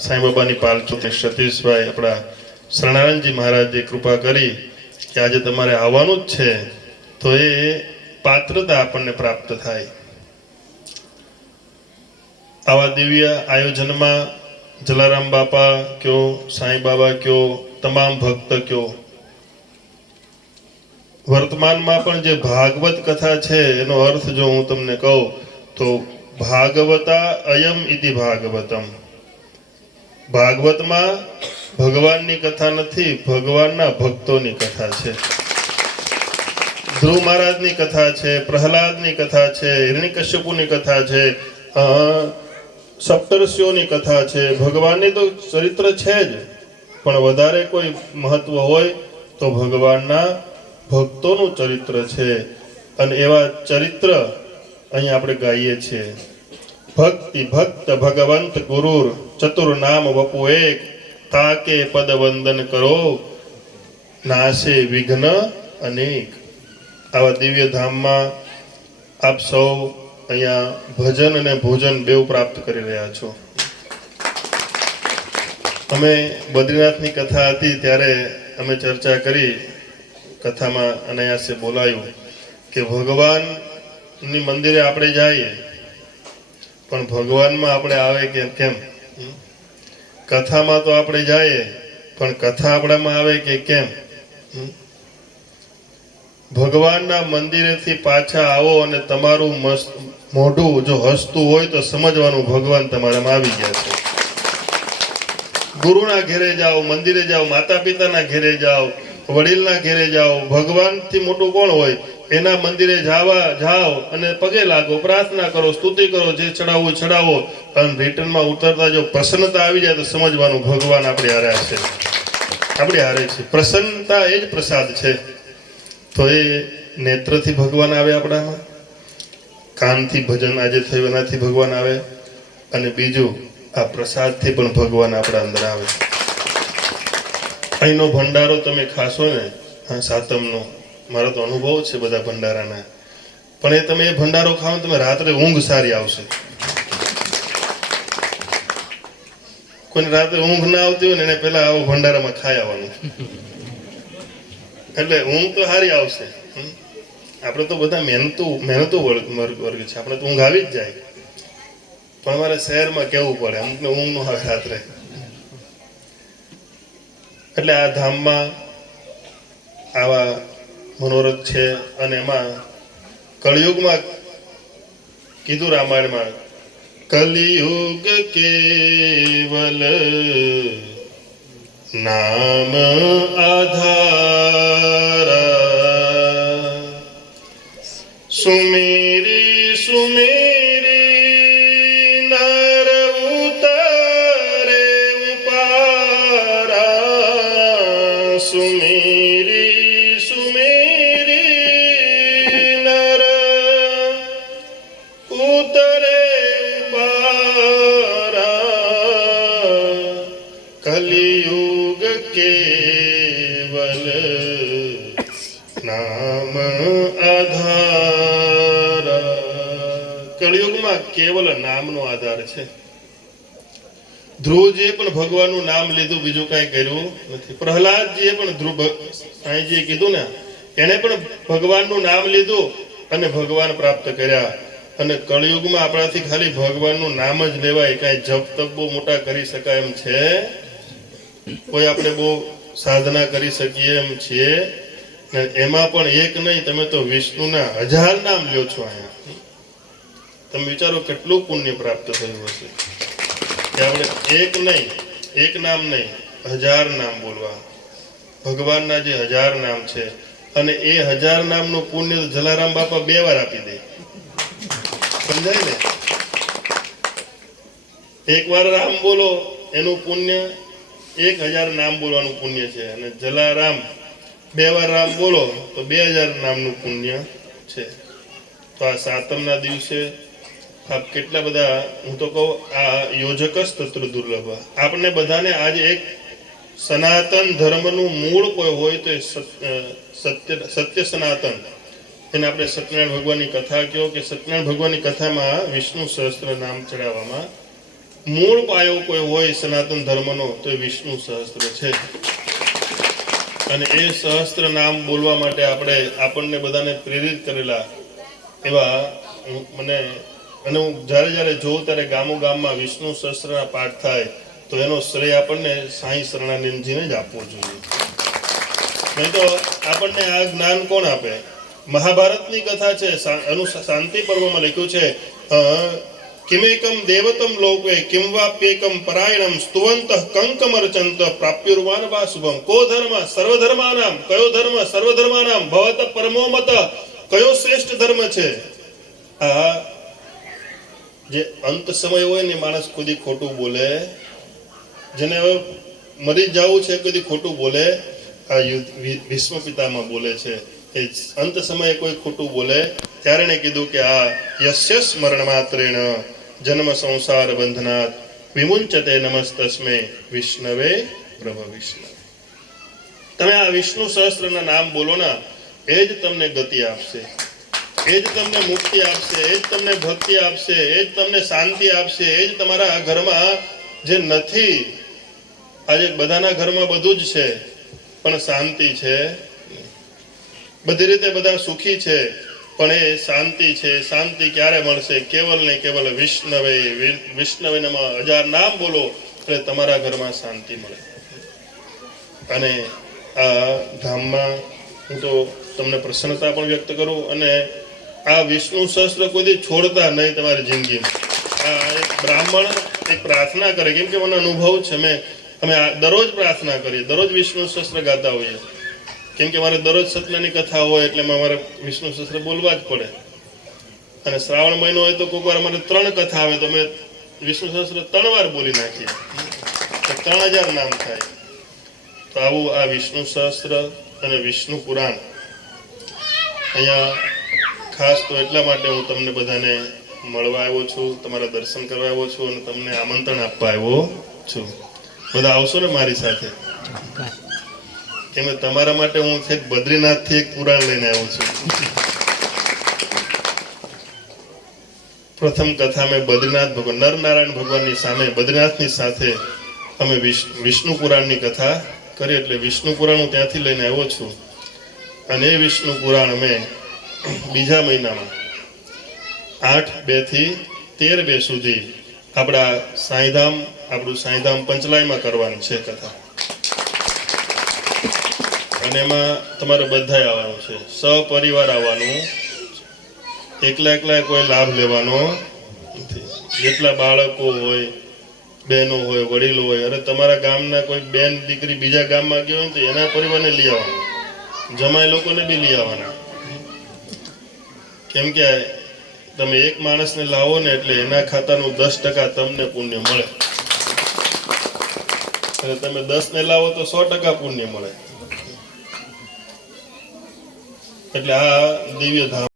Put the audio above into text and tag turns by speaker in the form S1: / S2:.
S1: સાંઈબાબાની પાલચુતી સતીશભાઈ, આપણા શરણાનંદજી મહારાજે કૃપા કરી કે આજે તમારે આવવાનું જ છે, તો એ પાત્રતા આપણને પ્રાપ્ત થાય. આવા દિવ્ય આયોજનમાં જલારામ બાપા કયો સાંઈ બાબા કયો, તમામ ભક્ત કયો. વર્તમાનમાં પણ જે ભાગવત કથા છે, એનો અર્થ જો હું તમને કહું, તો ભાગવતા અયમ ઇતિ ભાગવતમ. ભાગવતમાં ભગવાનની કથા નથી, ભગવાનના ભક્તોની કથા છે. ધ્રુવ મહારાજની કથા છે, પ્રહલાદની કથા છે હિરણ્યકશ્યપુની કથા છે સપ્તર્ષિઓની કથા છે. ભગવાનની તો ચરિત્ર છે જ, પણ વધારે કોઈ મહત્વ હોય તો ભગવાનના ભક્તોનું ચરિત્ર છે. અને એવા ચરિત્ર અહીં આપણે ગાઈએ છીએ. ભક્તિ ભક્ત ભગવંત ગુરુર ચતુર નામ વપુ એક. તાકે પદ વંદન કરો. નાશે વિઘ્ન અનેક. આવા દિવ્ય ધામમાં આપ સૌ અહીંયા ભજન અને ભોજન બેવ પ્રાપ્ત કરી રહ્યા છો. અમે બદ્રીનાથની કથા હતી ત્યારે અમે ચર્ચા કરી કથામાં અનાયાસે બોલાયું કે ભગવાનની મંદિરે આપણે જઈએ. પણ ભગવાનમાં આપણે આવે કે કેમ? કથામાં તો આપણે જઈએ, પણ કથા આપણામાં આવે કે કેમ? ભગવાનના મંદિરેથી પાછા આવો અને તમારું મસ્ત, મોઢું જો હસતું હોય તો સમજવાનું ભગવાન તમારામાં આવી ગયા છે. ગુરુના ઘેરે જાઓ, મંદિરે જાઓ માતા પિતાના ઘેરે જાઓ, વડીલના ઘેરે જાઓ, ભગવાનથી મોટું કોણ હોય? એના મંદિરે જાવા, જાઓ અને પગે લાગો, પ્રાર્થના કરો, સ્તુતિ કરો, જે ચડાવવું ચડાવો. અને રિટર્નમાં ઉતરતા જો પ્રસન્નતા આવી જાય તો સમજવાનું ભગવાન આપણે હારે છે. આપણે હારે છે. પ્રસન્નતા એ જ પ્રસાદ છે. તો એ નેત્રથી ભગવાન આવે આપણામાં? કાનથી ભજન આજે થયું, એનાથી ભગવાન આવે? અને બીજું, આ પ્રસાદથી પણ ભગવાન આપણા અંદર આવે. અહીંનો ભંડારો તમે ખાશો ને સાતમનો મારો તો અનુભવ છે બધા ભંડારાના. પણ એ તમે એ ભંડારો ખાઓ તમે રાત્રે ઊંઘ સારી આવશે. કોઈને રાત્રે ઊંઘ ના આવતી હોય ને એને પહેલા આવો ભંડારામાં ખાઈ આવવાનું. એટલે ઊંઘ તો સારી આવશે. આપણે તો બધા મહેનતુ મહેનતુ વર્ગ વર્ગ છે. આપણે તો ઊંઘ આવી જ જાય. પણ અમારે શહેરમાં કેવું પડે? અમુકને ઊંઘ નો આવે રાત્રે. એટલે આ ધામમાં આવા મનોરથ છે અને એમાં કળિયુગમાં કીધું રામાયણમાં કલિયુગ કેવલ નામ આધારા. સુમેરી સુમેરી કળિયુગમાં કેવલ નામનો આધાર છે. ધ્રુવજીએ પણ ભગવાનનું નામ લીધું, બીજું કાંઈ કર્યું નથી. પ્રહલાદજીએ પણ ધ્રુવ સાંઈજીએ કીધું ને, એણે પણ ભગવાનનું નામ લીધું અને ભગવાન પ્રાપ્ત કર્યા. અને કળિયુગમાં આપણાથી ખાલી ભગવાનનું નામ જ લેવાય, કાંઈ જપ તપ બહુ મોટા કરી શકાય એમ છે? કોઈ આપણે બહુ સાધના કરી શકીએ એમ છીએ? એમાં પણ એક નહીં, તમે તો વિષ્ણુના હજાર નામ લ્યો છો અહીંયા. તમે વિચારો કેટલું પુણ્ય પ્રાપ્ત થયું હશે. કે આપણે એક નહીં, એક નામ નહીં, હજાર નામ બોલવા. ભગવાનના જે હજાર નામ છે, અને એ હજાર નામનું પુણ્ય જલારામ બાપા બે વાર આપી દે. સમજાય ને? એક વાર રામ બોલો, એનું પુણ્ય, એક હજાર નામ બોલવાનું પુણ્ય છે, અને જલારામ બે વાર રામ બોલો, તો બે હજાર નામનું પુણ્ય છે. તો આ સાતમના દિવસે આપ કેટલા બધા, હું તો કહું, આ યોજક તત્ર દુર્લભ. આપણને બધાને આજે એક સનાતન ધર્મનું મૂળ કોઈ હોય તો એ સત્ય સત્ય સનાતન. એને આપણે સત્યનારાયણ ભગવાનની કથા કહો કે સત્યનારાયણ ભગવાનની કથામાં વિષ્ણુ સહસ્ત્ર નામ ચડાવવામાં મૂળ પાયો કોઈ હોય સનાતન ધર્મનો તો એ વિષ્ણુ સહસ્ત્ર છે. અને એ સહસ્ત્ર નામ બોલવા માટે આપણે આપણને બધાને પ્રેરિત કરેલા એવા મને અને હું જ્યારે જ્યારે જોઉં ત્યારે ગામો ગામમાં વિષ્ણુ સહસ્ત્રના પાઠ થાય, તો એનો શ્રેય આપણને સાંઈ શરણાનંદજીને જ આપવો જોઈએ. નહીં તો આપણને આ જ્ઞાન કોણ આપે? મહાભારતની કથા છે શાંતિ પર્વમાં લખ્યું છે કિમેકમ દેવતમ લોકે કિમ વાપ્યેકમ પરાયણમ સ્તુવંત કંકમર્ચંત પ્રાપ્યુર્વાન વા શુભમ. કો ધર્મ? સર્વધર્માનામ. કયો ધર્મ? સર્વધર્માનામ. ભવત પરમો મત કયો શ્રેષ્ઠ ધર્મ છે? આ જે અંત સમય હોય ને માણસ ખુદી ખોટું બોલે, જેને હવે મરી જવું છે, કદી ખોટું બોલે, આ ભીષ્મ પિતામાં બોલે છે. એ અંત સમયે કોઈ ખોટું બોલે, ત્યારે એણે કીધું કે આ યશ્ય સ્મરણ માત્રેણ જન્મ સંસાર બંધનાથ વિમુંચતે નમસ્તસ્મે વિષ્ણવે પ્રભ વિષ્ણુ તમે આ વિષ્ણુ સહસ્ત્રના નામ બોલો ના, એ જ તમને ગતિ આપશે. એ જ તમને મુક્તિ આપશે, એ જ તમને ભક્તિ આપશે, એ જ તમને શાંતિ આપશે, એ જ તમારા ઘરમાં જે નથી, આજે બધાના ઘરમાં બધું જ છે, પણ શાંતિ છે. બધી રીતે બધા સુખી છે, પણ એ શાંતિ છે, શાંતિ ક્યારે મળશે? કેવલ ને કેવલ વિષ્ણવે વિ- વિષ્ણવે હજાર નામ બોલો, એટલે તમારા ઘરમાં શાંતિ મળે. અને આ ધામમાં હું તો તમને પ્રસન્નતા પણ વ્યક્ત કરું અને આ વિષ્ણુ સહસ્ત્ર કોઈ છોડતા નહીં તમારી જિંદગીમાં. આ બ્રાહ્મણ એક પ્રાર્થના કરે, કેમ કે મને અનુભવ છે, મેં, અમે દરરોજ પ્રાર્થના કરીએ, દરરોજ વિષ્ણુ સહસ્ત્ર ગાતા હોઈએ. કેમ કે મારે દરરોજ સત્યની કથા હોય, એટલે મારે વિષ્ણુ સહસ્ત્ર બોલવા જ પડે. અને શ્રાવણ મહિનો હોય તો કોઈક વાર અમારે ત્રણ કથા આવે, તો અમે વિષ્ણુ સહસ્ત્ર ત્રણ વાર બોલી નાખીએ. તો ત્રણ હજાર નામ થાય. તો આવું આ વિષ્ણુ સહસ્ત્ર અને વિષ્ણુ પુરાણ. અહીંયા ખાસ તો એટલા માટે હું તમને બધાને મળવા આવ્યો છું, તમારા દર્શન કરવા આવ્યો છું અને તમને આમંત્રણ આપવા આવ્યો છું. બધા આવશો ને મારી સાથે? કેમ તમારા માટે હું છેક બદ્રીનાથથી એક પુરાણ લઈને આવ્યો છું. પ્રથમ કથા મેં બદ્રીનાથ ભગવાન, નરનારાયણ ભગવાનની સામે, બદ્રીનાથની સાથે અમે વિષ્ણુ પુરાણની કથા કરી, એટલે વિષ્ણુ પુરાણ હું ત્યાંથી લઈને આવ્યો છું. અને એ વિષ્ણુ પુરાણ અમે બીજા મહિનામાં આઠ, બેથી તેર બે સુધી આપણા સાંઈધામ, આપણું સાંઈધામ પંચલાઈમાં કરવાની છે કથા. અને એમાં તમારે બધાય આવવાનું છે. સપરિવાર આવવાનું, એકલા એકલા કોઈ લાભ લેવાનો નથી. જેટલા બાળકો હોય, બહેનો હોય, વડીલો હોય, અરે તમારા ગામના કોઈ બેન દીકરી બીજા ગામમાં ગયો હોય તો એના પરિવારને લઈ આવવાનું. જમાય લોકોને બી લઈ આવવાના. કેમ કે તમે એક માણસને લાવો ને એટલે એના ખાતાનું દસ ટકા તમને પુણ્ય મળે. અને તમે દસ ને લાવો તો સો ટકા પુણ્ય મળે. એટલે આ દિવ્ય ધામ